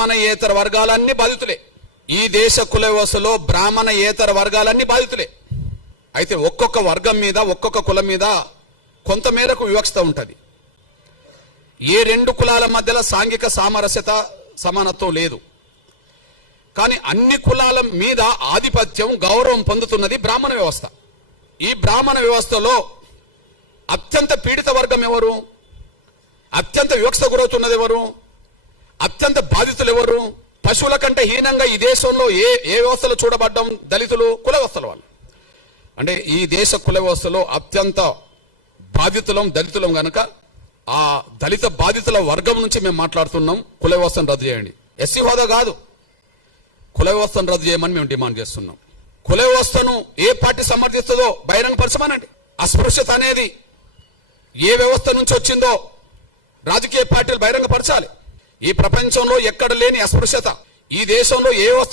బ్రాహ్మణేతర వర్గాలన్నీ బాధితులే. ఈ దేశ కుల వ్యవస్థలో బ్రాహ్మణేతర వర్గాలన్నీ బాధితులే. అయితే ఒక్కొక్క వర్గం మీద ఒక్కొక్క కులం మీద కొంత మేరకు వివక్షత ఉంటుంది. ఏ రెండు కులాల మధ్యలో సాంఘిక సామరస్యత సమానత్వం లేదు. కానీ అన్ని కులాల మీద ఆధిపత్యం గౌరవం పొందుతున్నది బ్రాహ్మణ వ్యవస్థ. ఈ బ్రాహ్మణ వ్యవస్థలో అత్యంత పీడిత వర్గం ఎవరు? అత్యంత వివక్షత గురవుతున్నది ఎవరు? అత్యంత బాధితులు ఎవరు? పశువుల కంటే హీనంగా ఈ దేశంలో ఏ వ్యవస్థలో చూడబడ్డం? దళితులు, కుల వ్యవస్థల వాళ్ళు. అంటే ఈ దేశ కుల వ్యవస్థలో అత్యంత బాధితులం దళితులం గనక ఆ దళిత బాధితుల వర్గం నుంచి మేము మాట్లాడుతున్నాం. కుల వ్యవస్థను రద్దు చేయండి. ఎస్సీ హోదా కాదు, కుల వ్యవస్థను రద్దు చేయమని మేము డిమాండ్ చేస్తున్నాం. కుల వ్యవస్థను ఏ పార్టీ సమర్థిస్తుందో బహిరంగపరచమనండి. అస్పృశ్యత అనేది ఏ వ్యవస్థ నుంచి వచ్చిందో రాజకీయ పార్టీలు బహిరంగపరచాలి. ఈ ప్రపంచంలో ఎక్కడ లేని అస్పృశ్యత ఈ దేశంలో ఏ వ్యవస్థ